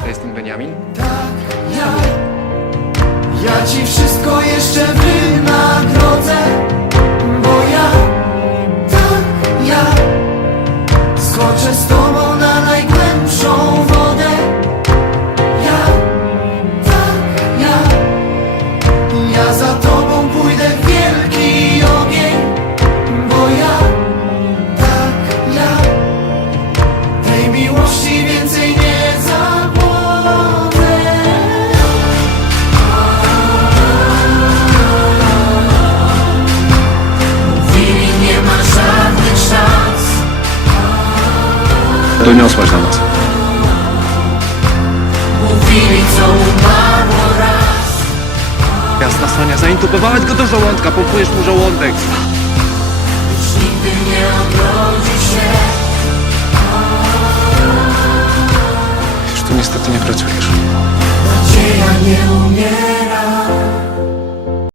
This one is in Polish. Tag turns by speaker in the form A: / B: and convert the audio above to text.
A: To jest ten Beniamin. Tak,
B: ja, ja ci wszystko jeszcze wynagrodzę, bo ja, tak, ja, skoczę stąd.
A: Doniosłaś do nas.
B: Mówili, co umarło raz
A: Jasna Sonia, zaintubowałaś go do żołądka, pompujesz mu żołądek. Już
B: nigdy nie odrodzi się
A: Już tu niestety nie pracujesz.
B: Nadzieja nie umiera